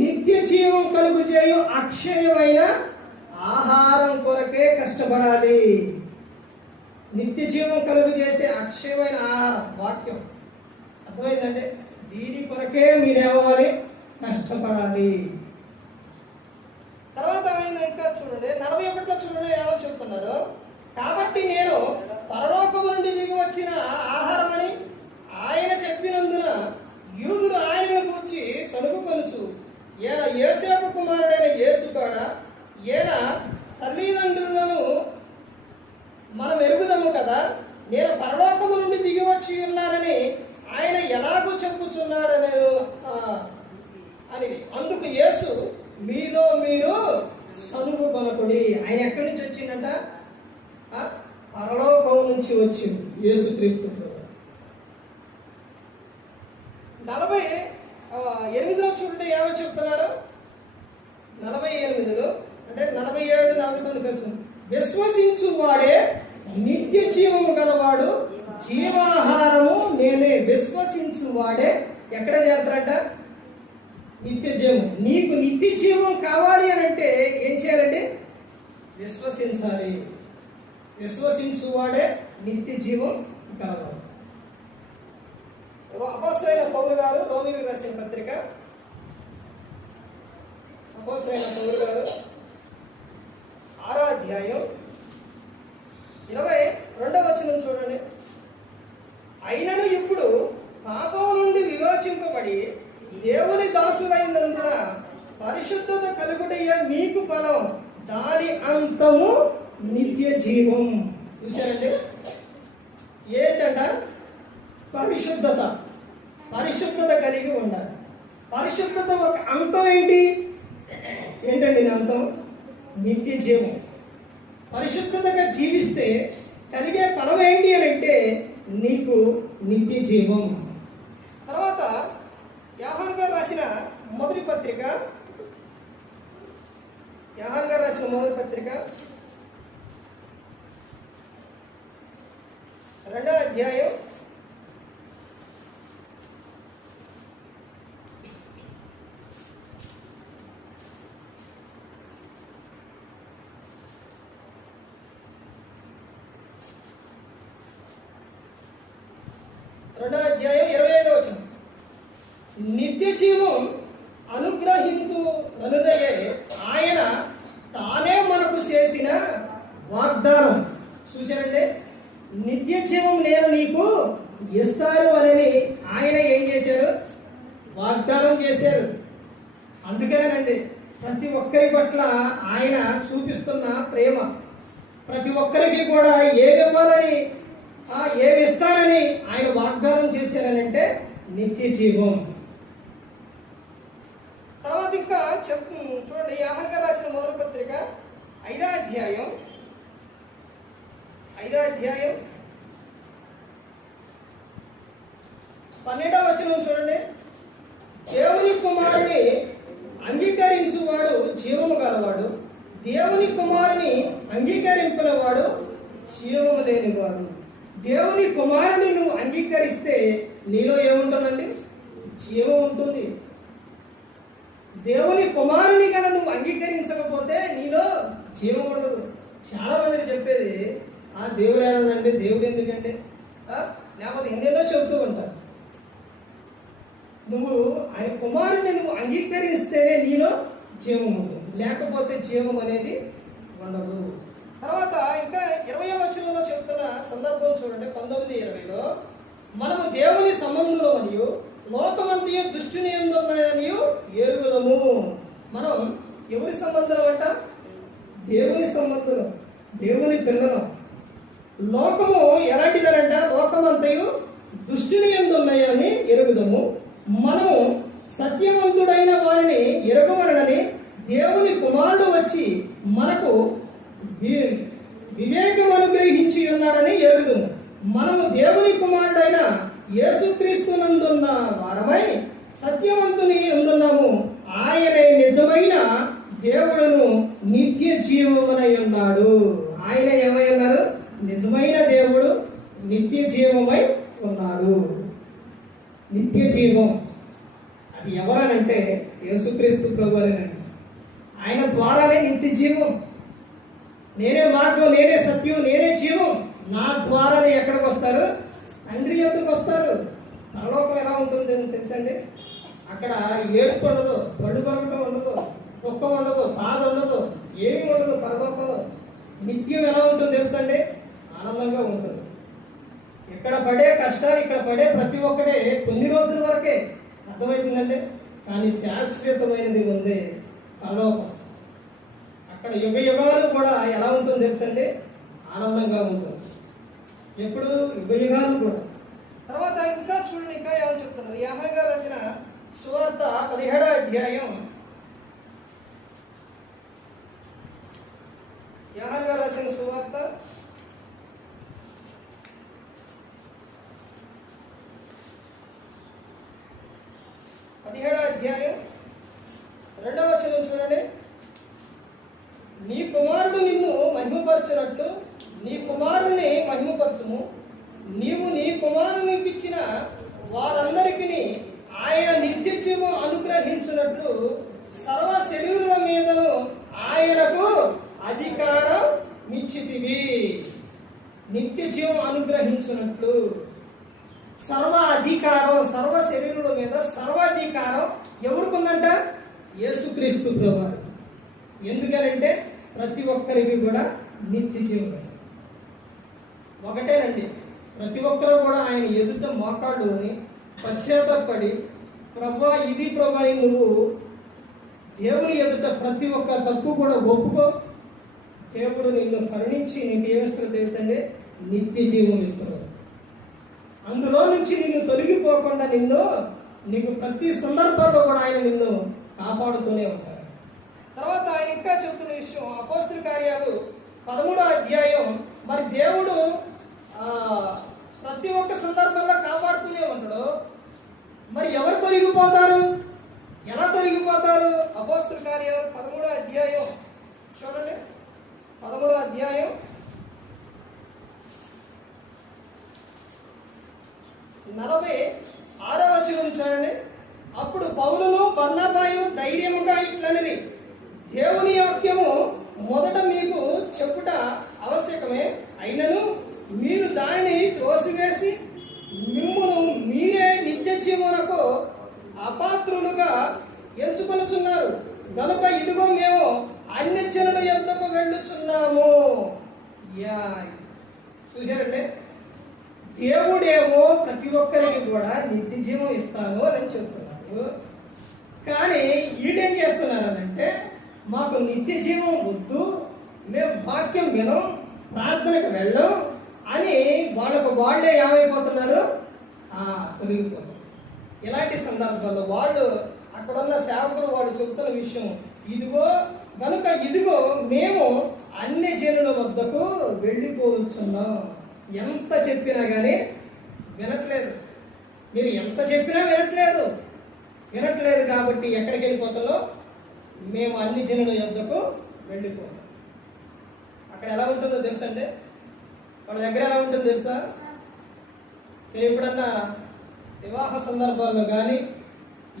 నిత్య జీవం కలుగు చేయు అక్షయమైన ఆహారం కొరకే కష్టపడాలి. నిత్య జీవం కలుగు చేసే అక్షయమైన ఆహారం, వాక్యం అర్థమైందంటే దీని కొరకే మీరేమవ్వాలి? కష్టపడాలి. తర్వాత ఆయన ఇంకా చూడండి 41లో చూడండి ఏమో చెప్తున్నారు. కాబట్టి నేను పరలోకము నుండి దిగి వచ్చిన ఆహారమని ఆయన చెప్పినందున యూదులు ఆయనను గూర్చి సణుగుకొనుచు, ఈయన యోసేపు కుమారుడైన యేసు కాడా? ఈయన తల్లిదండ్రులను మనం ఎరుగుదాము కదా, నేను పరలోకము నుండి దిగి వచ్చి ఉన్నానని ఆయన ఎలాగూ చెప్పుచున్నాడని అని. అందుకు యేసు, మీలో మీరు సనుగు కొనకుడి. ఆయన ఎక్కడి నుంచి వచ్చిందంట? పరలోకం నుంచి వచ్చింది యేసుక్రీస్తు. 48లో చూడండి ఏమో చెప్తున్నారు. 48లో అంటే 47, 49 కలిసి, విశ్వసించు వాడే నిత్య జీవము గలవాడు, జీవాహారము నేనే. విశ్వసించు వాడే ఎక్కడ చేస్తారంట? నిత్య జీవం. నీకు నిత్య జీవం కావాలి అని అంటే ఏం చేయాలంటే విశ్వసించాలి. విశ్వసించు వాడే నిత్య జీవం కలవాడు. అపోస్తలుడైన పౌలు గారు రోమీయులకు రాసిన పత్రిక, అపోస్తలుడైన పౌలు గారు 6వ అధ్యాయం 22వ వచనం చూడండి. అయినను ఇప్పుడు పాపం నుండి విమోచింపబడి దేవుని దాసులైనందున పరిశుద్ధత కలుగుటయే మీకు ఫలం, దాని అంతము నిత్య జీవం. చూశారండి? ఏంటంట? పరిశుద్ధత. పరిశుద్ధత కలిగి ఉండాలి. పరిశుద్ధత ఒక అంతం ఏంటి? ఏంటండి అంతం? నిత్య జీవం. పరిశుద్ధతగా జీవిస్తే కలిగే ఫలం ఏంటి అని అంటే నీకు నిత్య జీవం. తర్వాత యోహాను గారు రాసిన మొదటి పత్రిక, యోహాను గారు రాసిన మొదటి పత్రిక 2వ అధ్యాయం 25వ వచనం. నిత్య జీవం అనుగ్రహింతు అనుదయే ఆయన తానే మనకు చేసిన వాగ్దానం. చూశారంటే నిత్య జీవం నేను నీకు ఇస్తాను అని ఆయన ఏం చేశారు? వాగ్దానం చేశారు. అందుకనేనండి ప్రతి ఒక్కరి పట్ల ఆయన చూపిస్తున్న ప్రేమ, ప్రతి ఒక్కరికి కూడా ఏమి ఇవ్వాలని ఏమి ఇస్తానని ఆయన వాగ్దానం చేశారనంటే నిత్య జీవం. తర్వాత ఇంకా చూడండి, యోహాను రాసిన మొదటి పత్రిక 5వ అధ్యాయం 12వ వచనం చూడండి. దేవుని కుమారుని అంగీకరించువాడు జీవము గలవాడు, దేవుని కుమారుని అంగీకరించిన వాడు జీవము లేనివాడు. దేవుని కుమారుని నువ్వు అంగీకరిస్తే నీలో ఏముంటుందండి? జీవం ఉంటుంది. దేవుని కుమారుని కనుక నువ్వు అంగీకరించకపోతే నీలో జీవం ఉండదు. చాలా మందిని చెప్పేది దేవుడు ఏమనండి, దేవుడు ఎందుకంటే లేకపోతే ఎన్నెన్నో చెబుతూ ఉంటారు. నువ్వు ఆయన కుమారుని నువ్వు అంగీకరిస్తేనే నీలో జీవం ఉంటుంది, లేకపోతే జీవం అనేది ఉండదు. తర్వాత ఇంకా 20వ వచనంలో చెప్తున్న సందర్భం చూడండి, 19:20లో మనము దేవుని సంబంధులు మరియు లోకమంతయు దుష్టుని ఎందున్నాయని ఎరుగుదము. మనం ఎవరి సంబంధులు అంట? దేవుని సంబంధులు, దేవుని పిల్లలు. లోకము ఎలాంటిదనంట? లోకమంతయు దుష్టుని ఎందున్నాయని ఎరుగుదము. మనము సత్యవంతుడైన వారిని ఎరగవలనని దేవుని కుమారుడు వచ్చి మనకు వివేకం అనుగ్రహించి ఉన్నాడని ఎరుగుదము. మనము దేవుని కుమారుడైన యేసుక్రీస్తునందున్న వారమై సత్యవంతుని ఎందున్నాము. ఆయనే నిజమైన దేవుడును నిత్య జీవమునై ఉన్నాడు. ఆయన ఏమై ఉన్నారు? నిజమైన దేవుడు, నిత్య జీవమై ఉన్నాడు. నిత్య జీవం అది ఎవరనంటే యేసుక్రీస్తు ప్రభువునండి. ఆయన ద్వారానే నిత్య జీవం. నేనే మార్గం, నేనే సత్యం, నేనే జీవం. నా ద్వారానే ఎక్కడికి వస్తారు? తండ్రి యొద్దకు వస్తారు. పరలోకం ఎలా ఉంటుంది తెలుసండి? అక్కడ ఏడుపు ఉండదు, బళ్ళు కొరకటం ఉండదు, దుఃఖం ఉండదు, బాధ ఉండదు, ఏమీ ఉండదు. పరలోకంలో నిత్యం ఎలా ఉంటుంది తెలుసండి? ఆనందంగా ఉంటుంది. ఇక్కడ పడే కష్టాలు, ఇక్కడ పడే ప్రతి ఒక్కటే కొన్ని రోజుల వరకే, అర్థమవుతుందండి. కానీ శాశ్వతమైనది ఉంది పరలోకం. అక్కడ యుగ యుగాలు కూడా ఎలా ఉంటుంది తెలుసండి? ఆనందంగా ఉంటుంది. ఎప్పుడు? యుగ యుగాలు కూడా. తర్వాత ఇంకా చూడండి, ఇంకా ఏమని చెప్తున్నారు. యోహాను గారు రాసిన సువార్త 17వ అధ్యాయం, యోహాను గారు రాసిన సువార్త 17వ అధ్యాయం 2వ వచనం చూడండి. నీ కుమారుడు నిన్ను మహిమపరచినట్లు నీ కుమారుని మహిమపరచుము. నీవు నీ కుమారునికి ఇచ్చిన వారందరికీ ఆయన నిత్య జీవం అనుగ్రహించినట్లు సర్వ శరీరుల మీదను ఆయనకు అధికారం ఇచ్చితివి. నిత్య జీవం అనుగ్రహించినట్లు సర్వ అధికారం, సర్వ శరీరుల మీద సర్వాధికారం ఎవరికి ఉందంట? యేసుక్రీస్తు ప్రభువారు. ఎందుకనంటే ప్రతి ఒక్కరికి కూడా నిత్య జీవం ఒకటేనండి. ప్రతి ఒక్కరు కూడా ఆయన ఎదుట మోకాళ్ళుని పశ్చాత్తాపడి, ప్రభా ఇది ప్రభా, నువ్వు దేవుని ఎదుట ప్రతి ఒక్క తప్పు కూడా ఒప్పుకో. దేవుడు నిన్ను కరుణించి నీకు ఏమిస్తున్నాడు తెలుసండి? నిత్య జీవం ఇస్తున్నాడు. అందులో నుంచి నిన్ను తొలగిపోకుండా నీకు ప్రతి సందర్భంలో కూడా ఆయన నిన్ను కాపాడుతూనే ఉంటారు. తర్వాత ఆయన ఇంకా చెబుతున్న విషయం, అపోస్తలుల కార్యాలు 13వ అధ్యాయం. మరి దేవుడు ప్రతి ఒక్క సందర్భంలో కాపాడుతూనే ఉంటాడు. మరి ఎవరు తొలగిపోతారు? ఎలా తొలగిపోతారు? అపోస్తలుల కార్యాలు 13వ అధ్యాయం చూడండి, 13వ అధ్యాయం 46వ వచనం చూడండి. అప్పుడు పౌలును బర్నబాయు ధైర్యముగా ఇట్లనిరి, దేవుని వాక్యము మొదట మీకు చెప్పుట ఆవశ్యకమే, అయినను మీరు దానిని త్రోసివేసి మిమ్మును మీరే నిత్య జీవమునకు అపాత్రులుగా ఎంచుకొనుచున్నారు. కనుక ఇదిగో మేము అన్యజనుల యొద్దకు వెళ్ళుచున్నాము. చూశారంటే దేవుడేమో ప్రతి ఒక్కరికి కూడా నిత్య జీవం ఇస్తాను అని చెప్తున్నారు. కానీ వీళ్ళేం చేస్తున్నారు అంటే, మాకు నిత్య జీవం వద్దు, మేము వాక్యం వినం, ప్రార్థనకు వెళ్ళం అని వాళ్ళకు వాళ్ళే ఏమైపోతున్నారు, తొలగిపోతున్నారు. ఇలాంటి సందర్భాల్లో వాళ్ళు అక్కడున్న సేవకులు వాళ్ళు చెబుతున్న విషయం ఇదిగో కనుక, ఇదిగో మేము అన్ని జనుల వద్దకు వెళ్ళిపోతున్నాం. ఎంత చెప్పినా కానీ వినట్లేదు. మీరు ఎంత చెప్పినా వినట్లేదు కాబట్టి ఎక్కడికి వెళ్ళిపోతున్నాం, మేము అన్ని జనుల వద్దకు వెళ్ళిపోతాం. అక్కడ ఎలా ఉంటుందో తెలుసండి, వాళ్ళ దగ్గర ఎలా ఉంటుందో తెలుసా? మీరు ఎప్పుడన్నా వివాహ సందర్భాల్లో కానీ,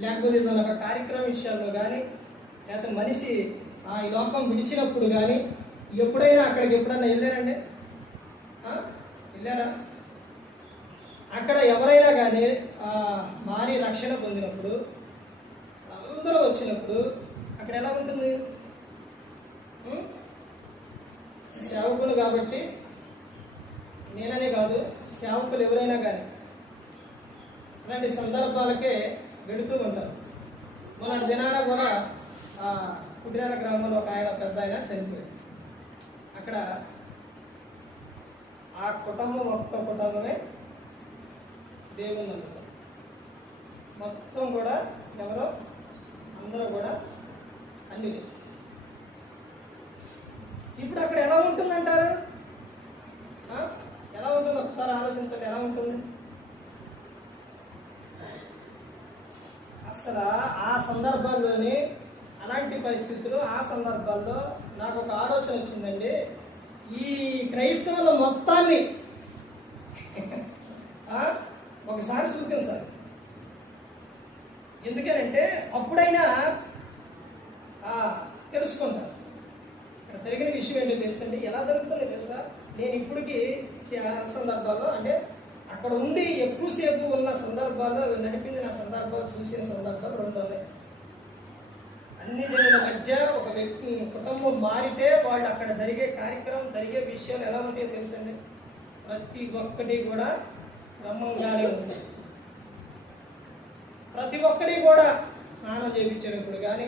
లేకపోతే ఏదైనా ఒక కార్యక్రమ విషయాల్లో కానీ, లేకపోతే మనిషి ఈ లోకం విడిచినప్పుడు కానీ ఎప్పుడైనా అక్కడికి ఎప్పుడన్నా వెళ్ళారండి? వెళ్ళారా? అక్కడ ఎవరైనా కానీ మారి రక్షణ పొందినప్పుడు, అందరూ వచ్చినప్పుడు అక్కడ ఎలా ఉంటుంది? సేవకులు కాబట్టి నేననే కాదు, సేవకులు ఎవరైనా కానీ అలాంటి సందర్భాలకే వెళుతూ ఉంటారు. మన దినాన కూడా కుటిరాల గ్రామంలో ఒక ఆయన, పెద్ద ఆయన చనిపోయాడు. అక్కడ ఆ కుటుంబం ఒక్క కుటుంబమే దేవుని నమ్ముతారు. మొత్తం కూడా ఎవరో అందరూ కూడా అన్ని. ఇప్పుడు అక్కడ ఎలా ఉంటుందంటారు? ఎలా ఉంటుంది ఒకసారి ఆలోచించండి. ఎలా ఉంటుంది అసలు? ఆ సందర్భాల్లోని, అలాంటి పరిస్థితులు, ఆ సందర్భాల్లో నాకు ఒక ఆలోచన వచ్చిందండి. ఈ క్రైస్తవుల మొత్తాన్ని ఒకసారి చూపించాలి. ఎందుకనంటే అప్పుడైనా తెలుసుకుంటారు. ఇక్కడ జరిగిన విషయం ఏంటో తెలుసండి. ఎలా జరుగుతుందో తెలుసా? నేను ఇప్పటికీ సందర్భాల్లో, అంటే అక్కడ ఉండి ఎక్కువసేపు ఉన్న సందర్భాల్లో, నడిపించిన సందర్భాలు, చూసిన సందర్భాలు రెండు ఉన్నాయి. అన్ని జనుల మధ్య ఒక వ్యక్తి కుటుంబం మారితే వాళ్ళు అక్కడ జరిగే కార్యక్రమం, జరిగే విషయాలు ఎలా ఉంటాయో తెలుసండి. ప్రతి ఒక్కటి కూడా క్రమంగానే ఉంది. ప్రతి ఒక్కటి కూడా స్నానం చేయించేటప్పుడు కానీ,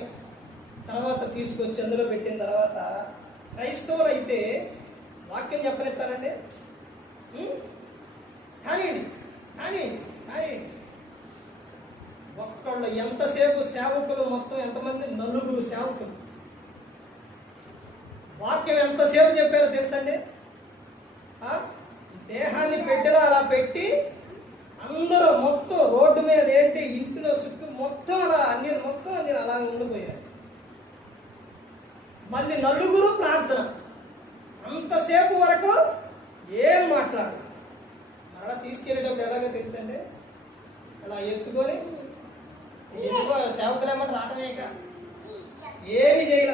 తర్వాత తీసుకొచ్చి అందులో పెట్టిన తర్వాత, క్రైస్తవులు అయితే వాక్యం చెప్పనిస్తారండి. కానీ ఒక్కళ్ళు ఎంతసేపు సేవకులు మొత్తం ఎంతమంది? 4 సేవకులు వాక్యం ఎంతసేపు చెప్పారో తెలుసండి. దేహాన్ని పెట్టినా అలా పెట్టి అందరూ మొత్తం రోడ్డు మీద ఏంటి, ఇంటిలో చుట్టూ మొత్తం అలా అన్ని అలా ఉండిపోయారు. మళ్ళీ 4 ప్రార్థన. అంతసేపు వరకు ఏం మాట్లాడు. మరలా తీసుకెళ్ళేటప్పుడు ఎలాగో తెలుసండి, అలా ఎత్తుకొని సేవకులు ఏమంటే రావటమేక ఏమీ చేయాల.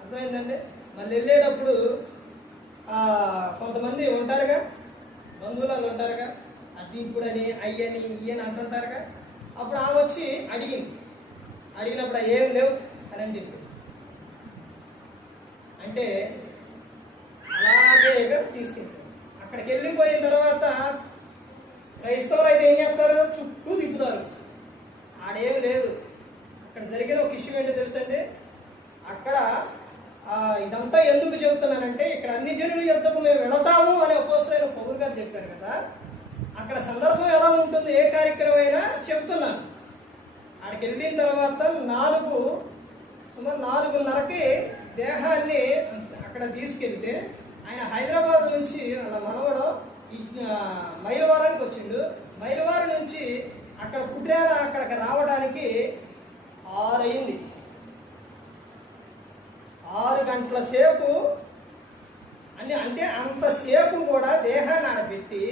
అర్థమైందండి? మళ్ళీ వెళ్ళేటప్పుడు కొంతమంది ఉంటారుగా, బంధువులు ఉంటారుగా, అది ఇప్పుడని అయ్యని ఇయ్యని అంటుంటారుగా. అప్పుడు ఆమె వచ్చి అడిగినప్పుడు ఏం లేవు అని చెప్పి, అంటే అలాగే తీసుకెళ్ళి అక్కడికి వెళ్ళిపోయిన తర్వాత క్రైస్తవులు అయితే ఏం చేస్తారు? చుట్టూ తిప్పుతారు. ఆడేం లేదు. అక్కడ జరిగిన ఒక ఇష్యూ ఏంటో తెలుసండి. అక్కడ ఇదంతా ఎందుకు చెబుతున్నానంటే, ఇక్కడ అన్ని జనుల యొద్దకు మేము వెళతాము అని అపోస్తలుడైన పౌలు గారు చెప్పారు కదా. అక్కడ సందర్భం ఎలా ఉంటుంది, ఏ కార్యక్రమం అయినా చెప్తున్నాను. అక్కడికి వెళ్ళిన తర్వాత సుమారు 4:30కి దేహాన్ని అక్కడ తీసుకెళ్తే, ఆయన హైదరాబాద్ నుంచి అలా మనవడు మైలవారానికి వచ్చిండు. మైలవారం నుంచి అక్కడ కుట్రాల అక్కడికి రావడానికి 6 అయింది. 6 గంటల సేపు అంటే అంతసేపు కూడా దేహాన్ని ఆడబెట్టి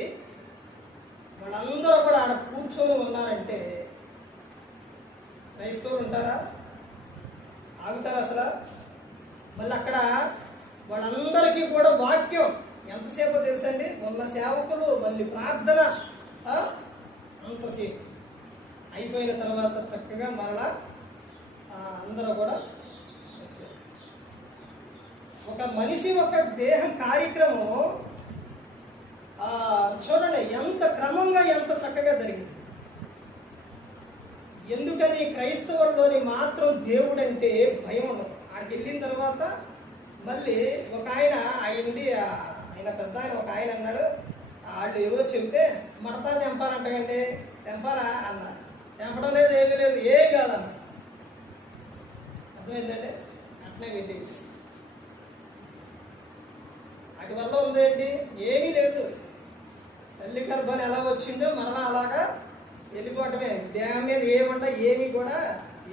వాళ్ళందరూ కూడా ఆడ కూర్చొని ఉన్నారంటే క్రైస్తవులు ఉంటారా? ఆగుతారా అసలు? మళ్ళీ అక్కడ వాళ్ళందరికీ కూడా వాక్యం ఎంతసేపు తెలుసండి? ఉన్న సేవకులు మళ్ళీ ప్రార్థన అంతసేపు అయిపోయిన తర్వాత చక్కగా మరలా అందరూ కూడా వచ్చారు. ఒక మనిషి ఒక దేహం కార్యక్రమం చూడండి ఎంత క్రమంగా, ఎంత చక్కగా జరిగింది. ఎందుకని? క్రైస్తవుల్లోని మాత్రం దేవుడు అంటే భయం ఉండదు. ఆడికి వెళ్ళిన తర్వాత మళ్ళీ ఒక ఆయన అయ్యండి పెద్ద ఆయన ఒక ఆయన అన్నాడు, వాళ్ళు ఎవరో చెబితే మడతా తెంపాలంటండి, తెంపాలా అన్నారు. తెంపడం లేదు, ఏమీ లేదు, ఏం కాదన్న. అర్థమైందండి? అట్నే పెట్టేసి వాటి వల్ల ఉందేంటి? ఏమీ లేదు. తల్లి గర్భాన్ని ఎలా వచ్చిందో మరలా అలాగా వెళ్ళిపోవటమే. దేహం మీద ఏమంట ఏమి కూడా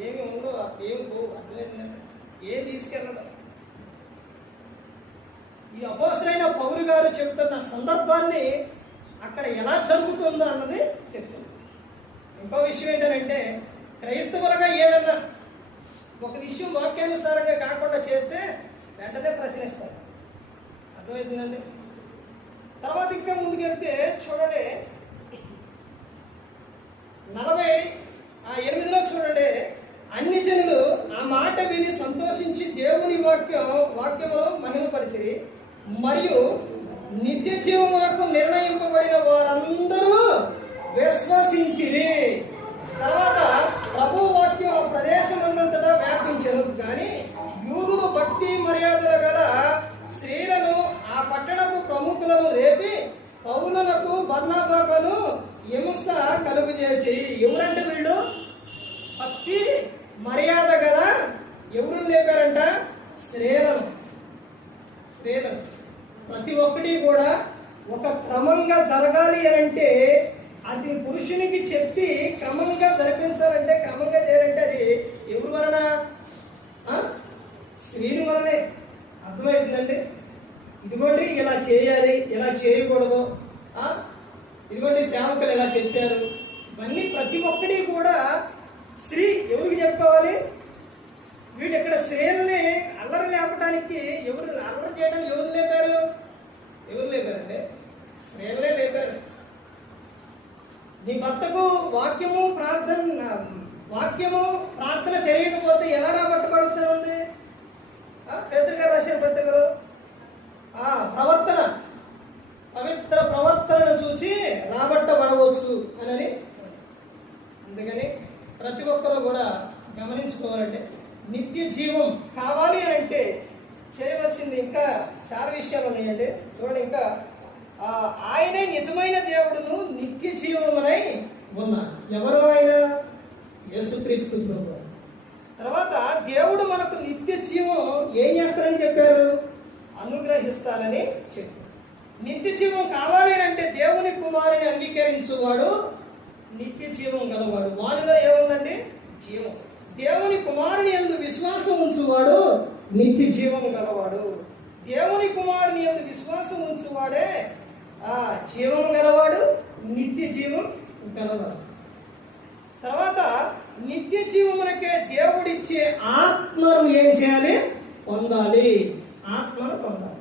ఏమి ఉండవు, ఏమి పోవు. అర్థమైందండి? ఏం తీసుకెళ్ళడం. ఈ అపోస్తలుడైన పౌలు గారు చెబుతున్న సందర్భాన్ని అక్కడ ఎలా జరుగుతుందో అన్నది చెప్తుంది. ఇంకో విషయం ఏంటంటే, క్రైస్తవులుగా ఏదన్నా ఒక విషయం వాక్యానుసారంగా కాకుండా చేస్తే వెంటనే ప్రశ్నిస్తారు. అర్థమవుతుందండి? తర్వాత ఇంకా ముందుకెళ్తే చూడండి, 48లో చూడండి, అన్ని జనులు ఆ మాట విని సంతోషించి దేవుని వాక్యములో మహిమపరిచిరి, మరియు నిత్య జీవమునకు నిర్ణయింపబడిన వారందరూ విశ్వసించిరి. తర్వాత ప్రభు వాక్యం ఆ ప్రదేశమందంతటా వ్యాపించను. కానీ యూదులు భక్తి మర్యాదలు గల స్త్రీలను ఆ పట్టణపు ప్రముఖులను రేపి పౌలులకు బర్నబాకును హింస కలుగు చేసి, ఎవరంటే వీళ్ళు భక్తి మర్యాద గల ఎవరు లేపారంట? స్త్రీలను. ప్రతి ఒక్కటి కూడా ఒక క్రమంగా జరగాలి అని అంటే అది పురుషునికి చెప్పి క్రమంగా జరిపించాలంటే, క్రమంగా చేయాలంటే అది ఎవరి వలన? స్త్రీని వలనే. అర్థమవుతుందండి? ఇదిగోండి ఇలా చేయాలి, ఇలా చేయకూడదు, ఇదిగోండి సేవకులు ఎలా చెప్పారు, ఇవన్నీ ప్రతి ఒక్కటి కూడా స్త్రీ ఎవరికి చెప్పుకోవాలి? వీడు ఇక్కడ స్త్రీలని అల్లరి లేపడానికి అల్లరి చేయడానికి ఎవరు లేపారంటే స్త్రీలనే లేపారు. నీ భర్తకు వాక్యము ప్రార్థన తెలియకపోతే ఎలా రాబట్టబడవచ్చు ఉంది? పేతురు గారు రాసిన పత్రికలో ప్రవర్తన, పవిత్ర ప్రవర్తనను చూసి రాబట్టబడవచ్చు అని. అందుకని ప్రతి ఒక్కరు కూడా గమనించుకోవాలంటే, నిత్య జీవం కావాలి అని అంటే చేయవలసింది ఇంకా చాలా విషయాలు ఉన్నాయండి. చూడండి, ఇంకా ఆయనే నిజమైన దేవుడును నిత్య జీవమునై ఉన్నాడు. ఎవరు ఆయన? యేసుక్రీస్తు ప్రభువు. తర్వాత దేవుడు మనకు నిత్య జీవం ఏం చేస్తారని చెప్పారు? అనుగ్రహిస్తానని చెప్పారు. నిత్య జీవం కావాలి అంటే దేవుని కుమారుని అంగీకరించువాడు నిత్య జీవం గలవాడు. వారిలో ఏముందండి? జీవం. దేవుని కుమారుని యందు విశ్వాసం ఉంచువాడు నిత్య జీవం గలవాడు. దేవుని కుమారుని యందు విశ్వాసం ఉంచువాడే జీవం గలవాడు, నిత్య జీవం గలవాడు. తర్వాత నిత్య జీవమునకే దేవుడిచ్చే ఆత్మను ఏం చేయాలి? పొందాలి. ఆత్మను పొందాలి.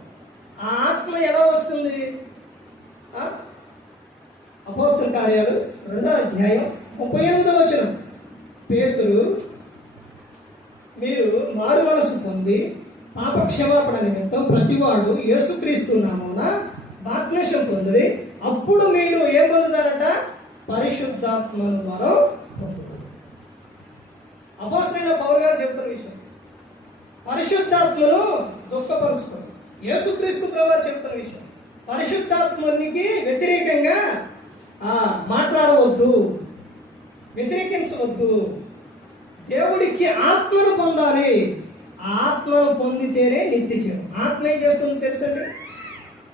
ఆ ఆత్మ ఎలా వస్తుంది? అపోస్తల కార్యాలు 2వ అధ్యాయం 38వ వచనం, పేతురు మీరు మారు మనసు పొంది పాప క్షమాపణ నిమిత్తం ప్రతివాడు యేసుక్రీస్తు నామమున బాప్తిసం పొంది, అప్పుడు మీరు ఏం పొందుతారట? పరిశుద్ధాత్మను వరం పొందుతారు. అపోస్తలుడైన పౌలు గారు చెబుతున్న విషయం, పరిశుద్ధాత్మను దుఃఖపరుచుకోండి. యేసుక్రీస్తు ప్రభువు చెబుతున్న విషయం, పరిశుద్ధాత్మనికి వ్యతిరేకంగా మాట్లాడవద్దు, వ్యతిరేకించవద్దు. దేవుడిచ్చే ఆత్మను పొందాలి. ఆ ఆత్మను పొందితేనే నిత్య జీవం. ఆత్మ ఏం చేస్తుంది తెలుసండి?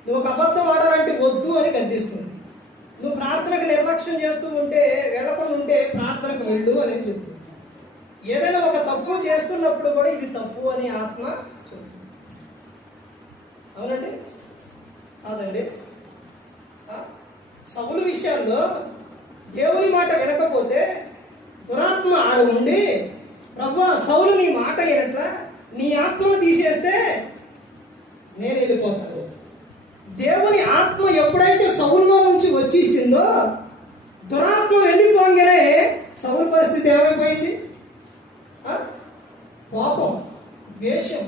నువ్వు ఒక అబద్ధం ఆడాలంటే వద్దు అని గద్దిస్తుంది. నువ్వు ప్రార్థనకు నిర్లక్ష్యం చేస్తూ ఉంటే, వెళ్ళకుండా ఉంటే ప్రార్థనకు వెళ్ళు అని చెప్తుంది. ఏదైనా ఒక తప్పు చేస్తున్నప్పుడు కూడా ఇది తప్పు అని ఆత్మ చెప్తుంది. అవునండి? కాదండి? సౌలు విషయాల్లో దేవుని మాట వినకపోతే దురాత్మ ఆడ ఉండి, ప్రభువా సౌలు నీ మాట వినట్లా, నీ ఆత్మను తీసేస్తే నేను వెళ్ళిపోతాను. దేవుని ఆత్మ ఎప్పుడైతే సౌలులో నుంచి వచ్చేసిందో, దురాత్మ వెళ్ళిపోగానే సౌలు పరిస్థితి ఏమైపోయింది? కోపం, ద్వేషం,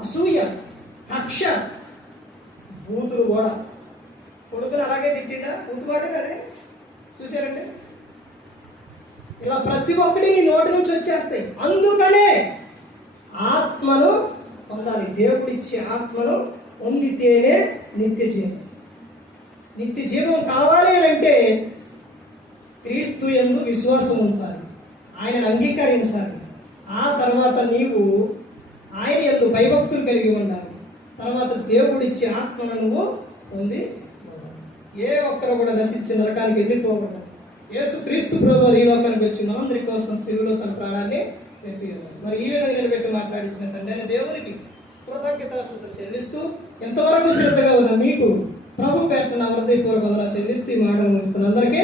అసూయ, కక్ష, బూతులు కూడా. కొడుకులు అలాగే తిట్టిండా? బూతుమాట కదే. చూసారంటే ఇలా ప్రతి ఒక్కటి నీ నోటి నుంచి వచ్చేస్తాయి. అందుకనే ఆత్మను పొందాలి. దేవుడిచ్చే ఆత్మను పొందితేనే నిత్య జీవం. నిత్య జీవం కావాలి అంటే క్రీస్తు యందు విశ్వాసం ఉంచాలి, ఆయనను అంగీకరించాలి. ఆ తర్వాత నీవు ఆయన యందు భయభక్తులు కలిగి ఉండాలి. తర్వాత దేవుడిచ్చే ఆత్మను నువ్వు పొంది ఏ ఒక్కరు కూడా నశించి నరకానికి వెళ్ళిపోకూడదు. యేసు క్రీస్తు ప్రభువు ఈ లోకానికి వచ్చి మనందరి కోసం శిలువలో తన ప్రాణాన్ని ఎత్తివేశాడు. మరి ఈ విధంగా నిలబెట్టి మాట్లాడించిన తండ్రి దేవునికి కృతజ్ఞతాస్తుతులు చెల్లిస్తూ ఎంతవరకు శ్రద్ధగా ఉన్న మీకు ప్రభు పేరున హృదయపూర్వక వందనాలు చెల్లిస్తూ ఈ మాటలు ముగిస్తున్న అందరికీ